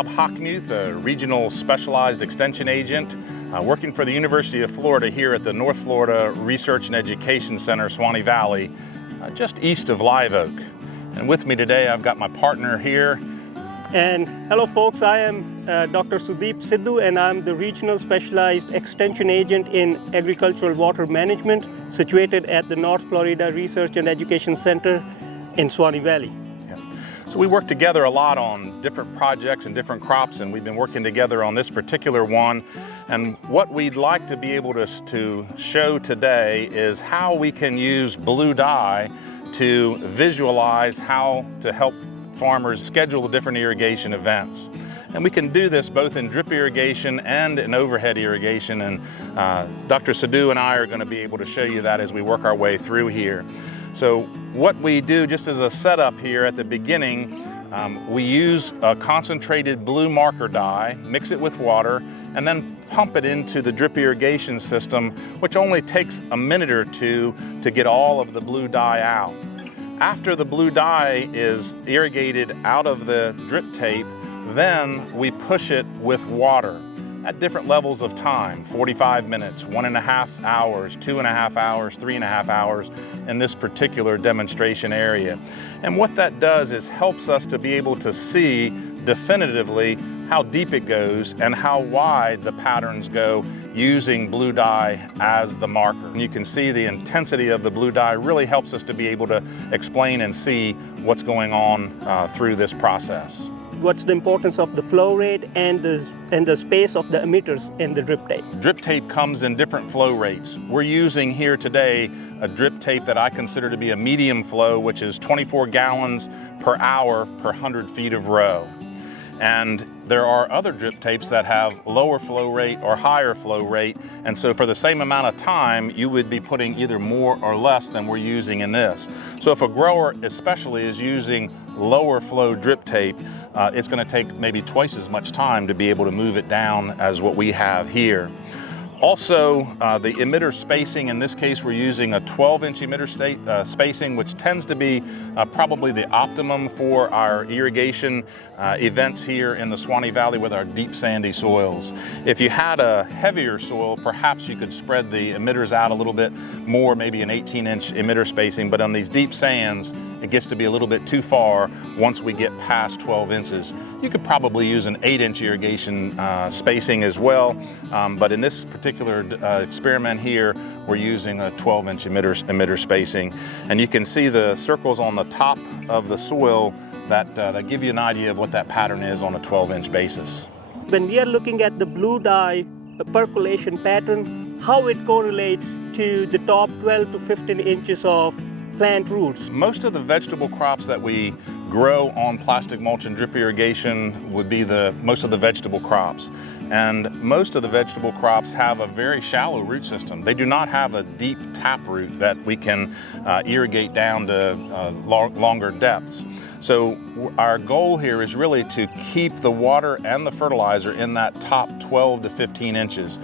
Bob Hochmuth, a regional specialized extension agent working for the University of Florida here at the North Florida Research and Education Center, Swanee Valley, just east of Live Oak. And with me today, I've got my partner here. And hello folks, I am Dr. Sudeep Sidhu, and I'm the Regional Specialized Extension Agent in Agricultural Water Management situated at the North Florida Research and Education Center in Swanee Valley. So we work together a lot on different projects and different crops, and we've been working together on this particular one. And what we'd like to be able to show today is how we can use blue dye to visualize how to help farmers schedule the different irrigation events. And we can do this both in drip irrigation and in overhead irrigation, and Dr. Sidhu and I are going to be able to show you that as we work our way through here. So what we do, just as a setup here at the beginning, we use a concentrated blue marker dye, mix it with water, and then pump it into the drip irrigation system, which only takes a minute or two to get all of the blue dye out. After the blue dye is irrigated out of the drip tape, then we push it with water at different levels of time, 45 minutes, 1.5 hours, 2.5 hours, 3.5 hours in this particular demonstration area. And what that does is helps us to be able to see definitively how deep it goes and how wide the patterns go using blue dye as the marker. And you can see the intensity of the blue dye really helps us to be able to explain and see what's going on through this process. What's the importance of the flow rate and the space of the emitters in the drip tape? Drip tape comes in different flow rates. We're using here today a drip tape that I consider to be a medium flow, which is 24 gallons per hour per 100 feet of row. And there are other drip tapes that have lower flow rate or higher flow rate. And so for the same amount of time, you would be putting either more or less than we're using in this. So if a grower especially is using lower flow drip tape, it's going to take maybe twice as much time to be able to move it down as what we have here. Also, the emitter spacing, in this case we're using a 12-inch emitter spacing, which tends to be probably the optimum for our irrigation events here in the Swanee Valley with our deep sandy soils. If you had a heavier soil, perhaps you could spread the emitters out a little bit more, maybe an 18-inch emitter spacing, but on these deep sands, it gets to be a little bit too far once we get past 12 inches. You could probably use an 8-inch irrigation spacing as well, but in this particular experiment here, we're using a 12-inch emitter spacing. And you can see the circles on the top of the soil that give you an idea of what that pattern is on a 12-inch basis. When we are looking at the blue dye percolation pattern, how it correlates to the top 12 to 15 inches of plant roots. Most of the vegetable crops that we grow on plastic mulch and drip irrigation would be most of the vegetable crops. And most of the vegetable crops have a very shallow root system. They do not have a deep tap root that we can irrigate down to longer depths. So our goal here is really to keep the water and the fertilizer in that top 12 to 15 inches.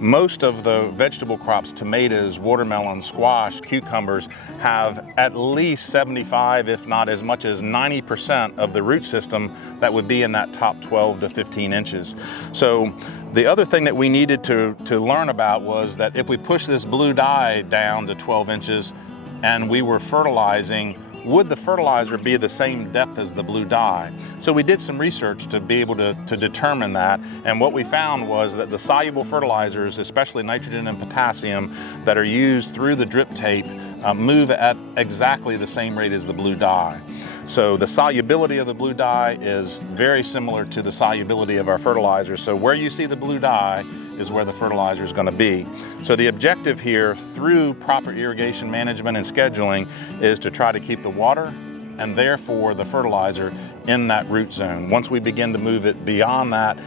Most of the vegetable crops, tomatoes, watermelon, squash, cucumbers, have at least 75, if not as much as 90% of the root system that would be in that top 12 to 15 inches. So the other thing that we needed to learn about was that if we push this blue dye down to 12 inches and we were fertilizing, would the fertilizer be the same depth as the blue dye? So we did some research to be able to determine that, and what we found was that the soluble fertilizers, especially nitrogen and potassium, that are used through the drip tape move at exactly the same rate as the blue dye. So the solubility of the blue dye is very similar to the solubility of our fertilizer. So where you see the blue dye is where the fertilizer is going to be. So the objective here through proper irrigation management and scheduling is to try to keep the water and therefore the fertilizer in that root zone. Once we begin to move it beyond that,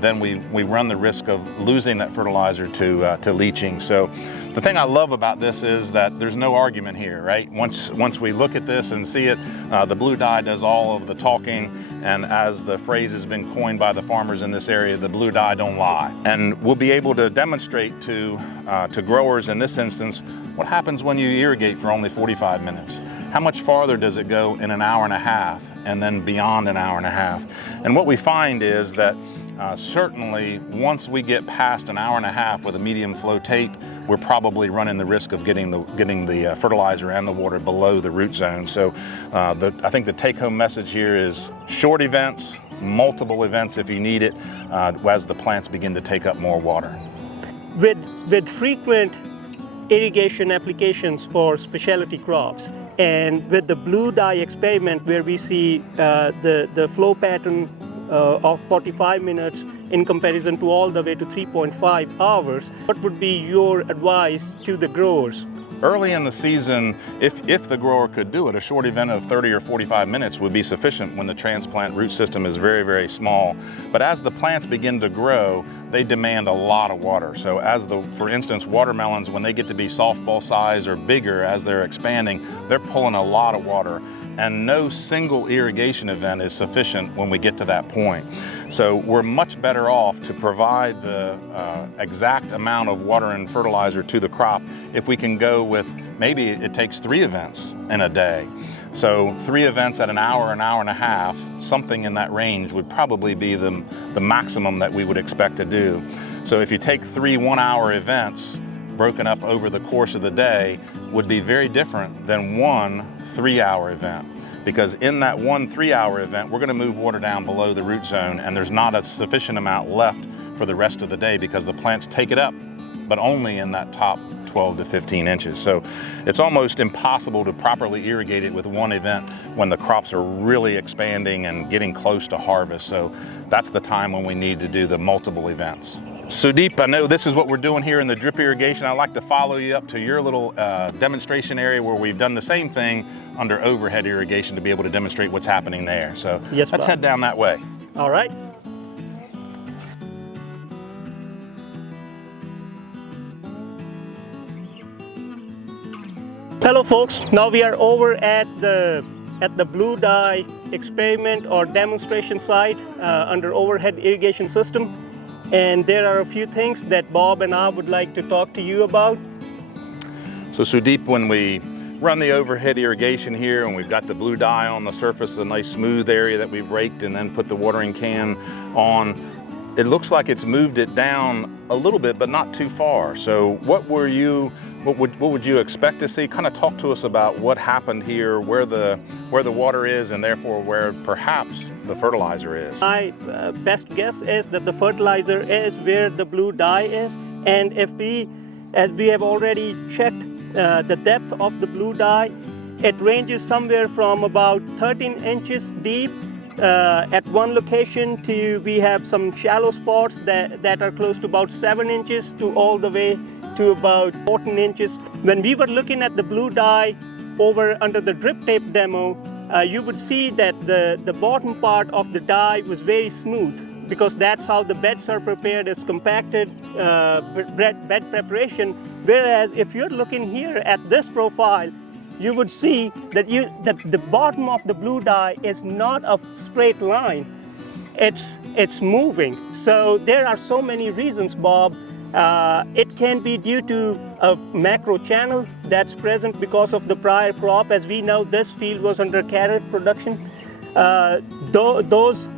then we run the risk of losing that fertilizer to leaching. So the thing I love about this is that there's no argument here, right? Once we look at this and see it, the blue dye does all of the talking, and as the phrase has been coined by the farmers in this area, the blue dye don't lie. And we'll be able to demonstrate to growers in this instance what happens when you irrigate for only 45 minutes. How much farther does it go in an hour and a half? and then beyond an hour and a half. And what we find is that certainly once we get past an hour and a half with a medium flow tape, we're probably running the risk of getting the fertilizer and the water below the root zone. So I think the take-home message here is short events, multiple events if you need it, as the plants begin to take up more water. With frequent irrigation applications for specialty crops, and with the blue dye experiment where we see the flow pattern of 45 minutes in comparison to all the way to 3.5 hours, what would be your advice to the growers? Early in the season, if the grower could do it, a short event of 30 or 45 minutes would be sufficient when the transplant root system is very, very small. But as the plants begin to grow, they demand a lot of water. So for instance, watermelons, when they get to be softball size or bigger as they're expanding, they're pulling a lot of water. And no single irrigation event is sufficient when we get to that point. So we're much better off to provide the exact amount of water and fertilizer to the crop if we can go with, maybe it takes 3 events in a day. So 3 events at an hour and a half, something in that range would probably be the maximum that we would expect to do. So if you take 3 one-hour events broken up over the course of the day, would be very different than 1 3-hour event. Because in that 1 3-hour event, we're going to move water down below the root zone, and there's not a sufficient amount left for the rest of the day because the plants take it up, but only in that top 12 to 15 inches. So it's almost impossible to properly irrigate it with 1 event when the crops are really expanding and getting close to harvest. So that's the time when we need to do the multiple events. Sudeep, I know this is what we're doing here in the drip irrigation. I'd like to follow you up to your little demonstration area where we've done the same thing under overhead irrigation to be able to demonstrate what's happening there. So yes, let's Bob. head down that way. All right. Hello folks, now we are over at the blue dye experiment or demonstration site under overhead irrigation system, and there are a few things that Bob and I would like to talk to you about. So Sudeep, when we run the overhead irrigation here and we've got the blue dye on the surface, a nice smooth area that we've raked and then put the watering can on, it looks like it's moved it down a little bit, but not too far. So what would you expect to see? Kind of talk to us about what happened here, where the water is, and therefore where perhaps the fertilizer is. My best guess is that the fertilizer is where the blue dye is, and as we have already checked the depth of the blue dye, it ranges somewhere from about 13 inches deep at one location to we have some shallow spots that are close to about 7 inches to all the way to about 14 inches. When we were looking at the blue dye over under the drip tape demo, you would see that the bottom part of the dye was very smooth because that's how the beds are prepared, as compacted bed preparation. Whereas if you're looking here at this profile, you would see that the bottom of the blue dye is not a straight line. It's moving. So there are so many reasons, Bob. It can be due to a macro channel that's present because of the prior crop. As we know, this field was under carrot production. Those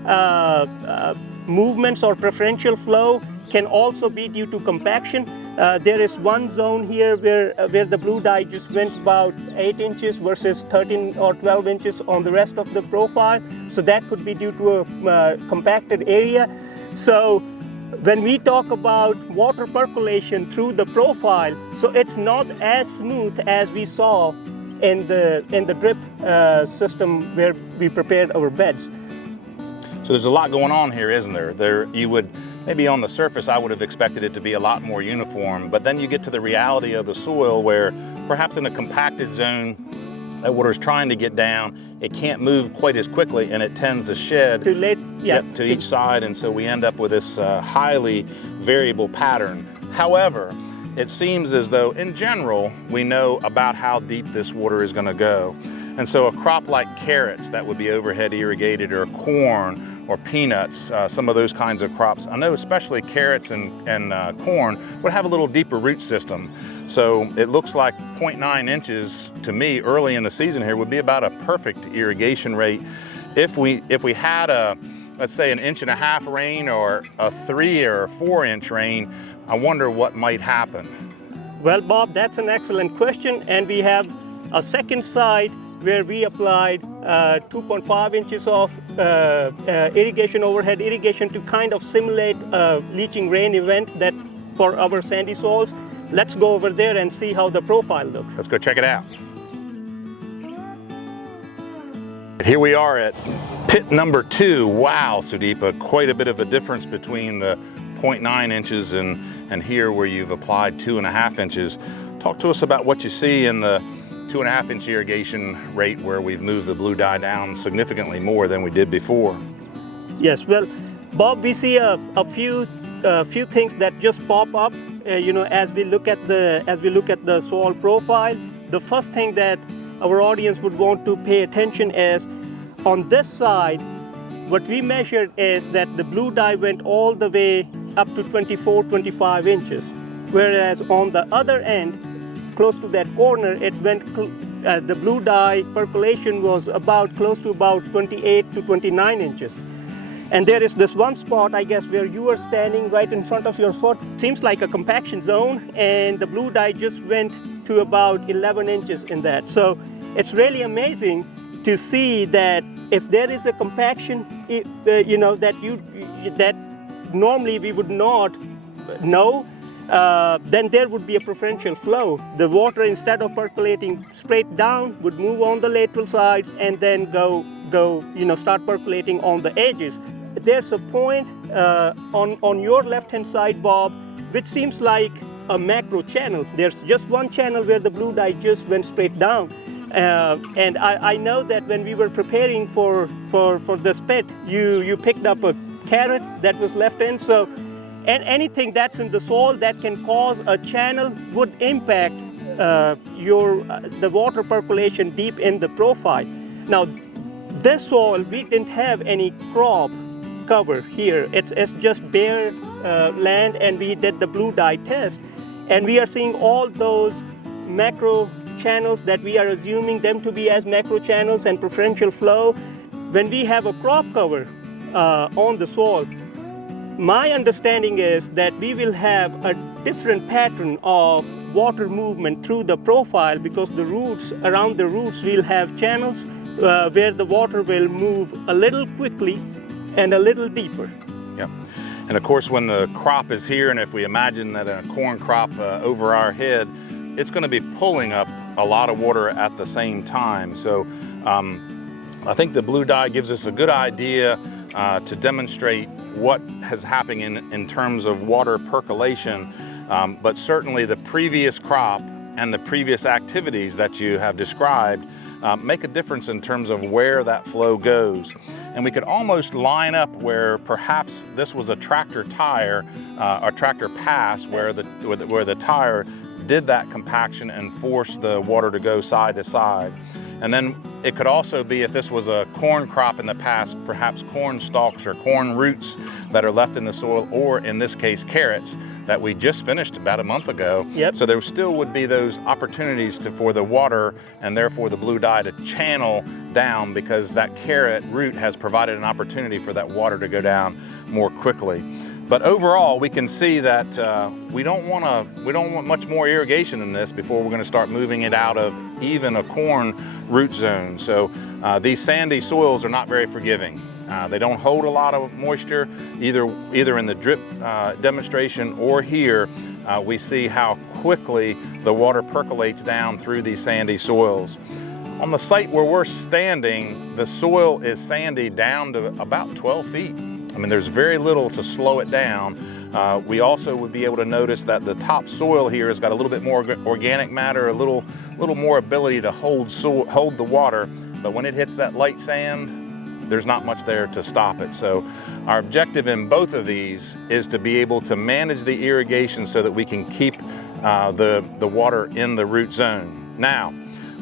movements or preferential flow can also be due to compaction. There is one zone here where the blue dye just went about 8 inches versus 13 or 12 inches on the rest of the profile. So that could be due to a compacted area. So when we talk about water percolation through the profile, so it's not as smooth as we saw in the drip system where we prepared our beds. So there's a lot going on here, isn't there? Maybe on the surface, I would have expected it to be a lot more uniform, but then you get to the reality of the soil where perhaps in a compacted zone, that water is trying to get down, it can't move quite as quickly and it tends to shed to each side, and so we end up with this highly variable pattern. However, it seems as though in general, we know about how deep this water is going to go. And so a crop like carrots that would be overhead irrigated, or corn, or peanuts, some of those kinds of crops. I know especially carrots and corn would have a little deeper root system. So it looks like 0.9 inches to me early in the season here would be about a perfect irrigation rate. if we had a, let's say, an 1.5-inch rain or a 3 or 4-inch rain, I wonder what might happen. Well, Bob, that's an excellent question, and we have a second site where we applied 2.5 inches of irrigation, overhead irrigation, to kind of simulate a leaching rain event that for our sandy soils. Let's go over there and see how the profile looks. Let's go check it out. Here we are at pit number 2. Wow, Sudeep, quite a bit of a difference between the 0.9 inches and here where you've applied 2.5 inches. Talk to us about what you see in the 2.5-inch irrigation rate where we've moved the blue dye down significantly more than we did before. Yes, well, Bob, we see a few things that just pop up, as we look at the soil profile. The first thing that our audience would want to pay attention is on this side. What we measured is that the blue dye went all the way up to 24-25 inches, whereas on the other end, close to that corner, it went, the blue dye percolation was close to about 28 to 29 inches. And there is this one spot, I guess, where you are standing right in front of your foot. Seems like a compaction zone, and the blue dye just went to about 11 inches in that. So it's really amazing to see that if there is a compaction, that normally we would not know, then there would be a preferential flow. The water, instead of percolating straight down, would move on the lateral sides and then start percolating on the edges. There's a point on your left-hand side, Bob, which seems like a macro channel. There's just one channel where the blue dye just went straight down. And I know that when we were preparing for this pit, you picked up a carrot that was left in. So, and anything that's in the soil that can cause a channel would impact the water percolation deep in the profile. Now, this soil, we didn't have any crop cover here. It's just bare land, and we did the blue dye test, and we are seeing all those macro channels that we are assuming them to be as macro channels and preferential flow. When we have a crop cover on the soil, my understanding is that we will have a different pattern of water movement through the profile, because the roots, around the roots, we'll have channels where the water will move a little quickly and a little deeper. Yeah. And of course, when the crop is here, and if we imagine that a corn crop over our head, it's going to be pulling up a lot of water at the same time. So I think the blue dye gives us a good idea to demonstrate what is happening in terms of water percolation, but certainly the previous crop and the previous activities that you have described make a difference in terms of where that flow goes. And we could almost line up where perhaps this was a tractor tire, a tractor pass, where the tire did that compaction and forced the water to go side to side. And then it could also be, if this was a corn crop in the past, perhaps corn stalks or corn roots that are left in the soil, or in this case, carrots that we just finished about a month ago. Yep. So there still would be those opportunities for the water, and therefore the blue dye, to channel down, because that carrot root has provided an opportunity for that water to go down more quickly. But overall, we can see that we don't want much more irrigation in this before we're going to start moving it out of even a corn root zone. So these sandy soils are not very forgiving. They don't hold a lot of moisture, either in the drip demonstration or here. We see how quickly the water percolates down through these sandy soils. On the site where we're standing, the soil is sandy down to about 12 feet. I mean, there's very little to slow it down. We also would be able to notice that the top soil here has got a little bit more organic matter, a little more ability to hold the water, but when it hits that light sand, there's not much there to stop it. So our objective in both of these is to be able to manage the irrigation so that we can keep the water in the root zone. Now,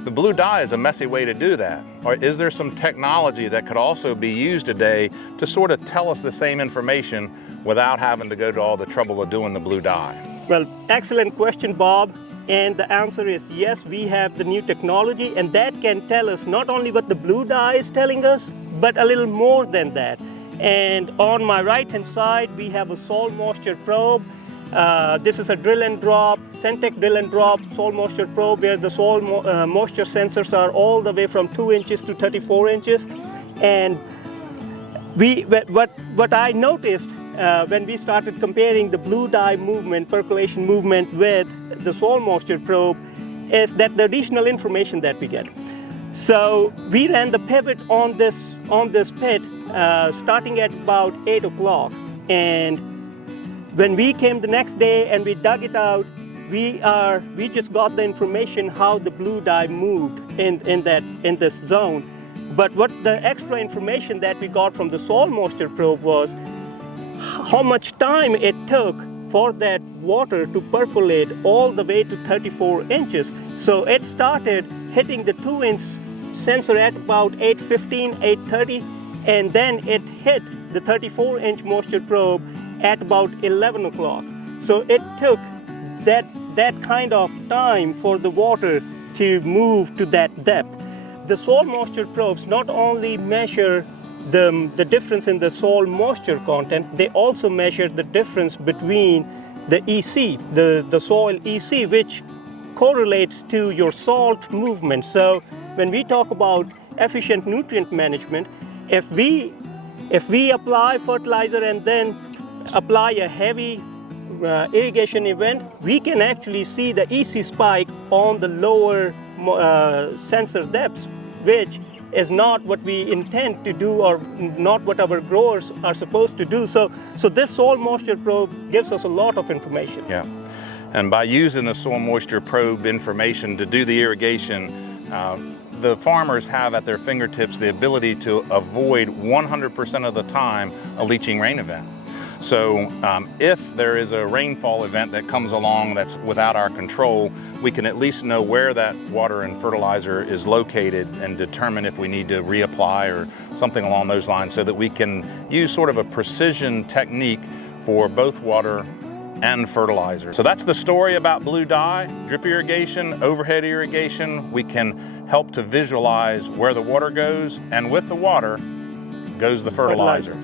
the blue dye is a messy way to do that. Or is there some technology that could also be used today to sort of tell us the same information without having to go to all the trouble of doing the blue dye? Well, excellent question, Bob. And the answer is yes, we have the new technology, and that can tell us not only what the blue dye is telling us, but a little more than that. And on my right-hand side, we have a soil moisture probe. This is a drill and drop, Centec drill and drop soil moisture probe, where the soil moisture sensors are all the way from 2 inches to 34 inches. And what I noticed when we started comparing the blue dye movement, percolation movement with the soil moisture probe is that the additional information that we get. So we ran the pivot on this pit starting at about 8 o'clock. And when we came the next day and we dug it out, we just got the information how the blue dye moved in this zone. But what the extra information that we got from the soil moisture probe was how much time it took for that water to percolate all the way to 34 inches. So it started hitting the 2-inch sensor at about 8:15, 8:30, and then it hit the 34-inch moisture probe at about 11 o'clock. So it took that kind of time for the water to move to that depth. The soil moisture probes not only measure the difference in the soil moisture content, they also measure the difference between the EC, the soil EC, which correlates to your salt movement. So when we talk about efficient nutrient management, if we apply fertilizer and then apply a heavy irrigation event, we can actually see the EC spike on the lower sensor depths, which is not what we intend to do or not what our growers are supposed to do. So this soil moisture probe gives us a lot of information. Yeah, and by using the soil moisture probe information to do the irrigation, the farmers have at their fingertips the ability to avoid 100% of the time a leaching rain event. So if there is a rainfall event that comes along that's without our control, we can at least know where that water and fertilizer is located and determine if we need to reapply or something along those lines, so that we can use sort of a precision technique for both water and fertilizer. So that's the story about blue dye, drip irrigation, overhead irrigation. We can help to visualize where the water goes, and with the water goes the fertilizer.